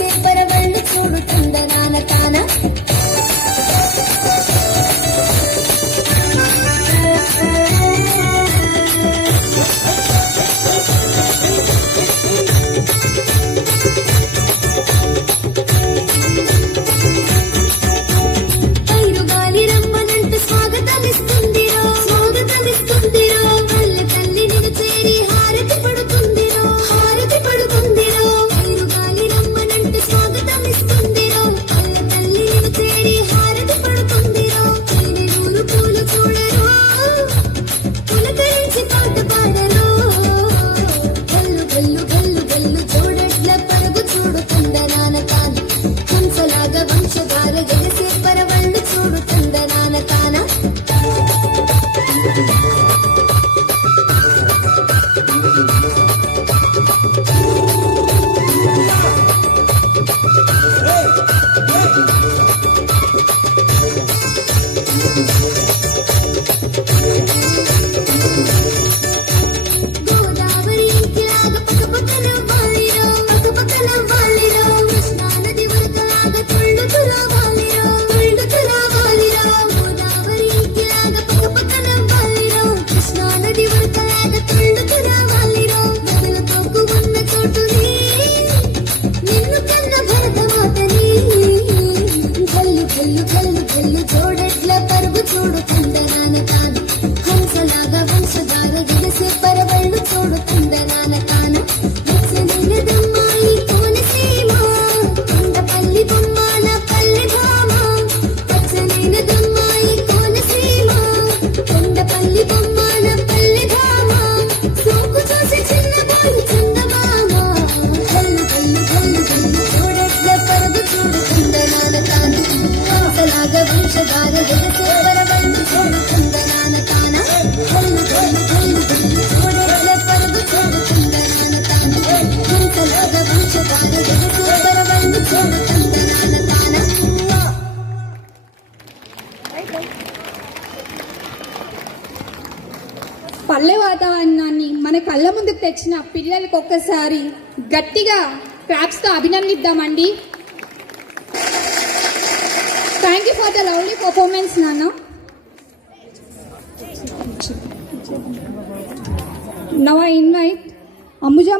ఎగసే పరవళ్ళు చూడు తందనాన తాన జోడెట్ల పరుగు చూడు తందనాన తాన హంసలాగా వంశధార ఎగసే పరవళ్ళు చూడు తందనాన తాన దమ్మాయి కోనసీమ కొండపల్లి బొమ్మాల పల్లె భామ పచ్చనైన దమ్మాయి కోనసీమ కొండపల్లి బొమ్మాల పల్లె భామ సోకు చూసి చిన్నబాయి చందమామ గల్లు గల్లు గల్లు గల్లు జోడెట్ల పరుగు చూడు తందనాన తాన హంసలాగా వంశధార ఎగసే పరవళ్ళు చూడు తందనాన తాన గల్లు గల్లు గల్లు గల్లు జోడెట్ల పరుగు చూడు తందనాన తాన హంసలాగా వంశధార ఎగసే పరవళ్ళు చూడు తందనాన తాన. పల్లె వాతావరణాన్ని మన కళ్ళ ముందుకు తెచ్చిన పిల్లలకు ఒక్కసారి గట్టిగా క్లాప్స్తో అభినందిద్దామండి. Thank you for the lovely performance నాన్న. Now I invite Ambuja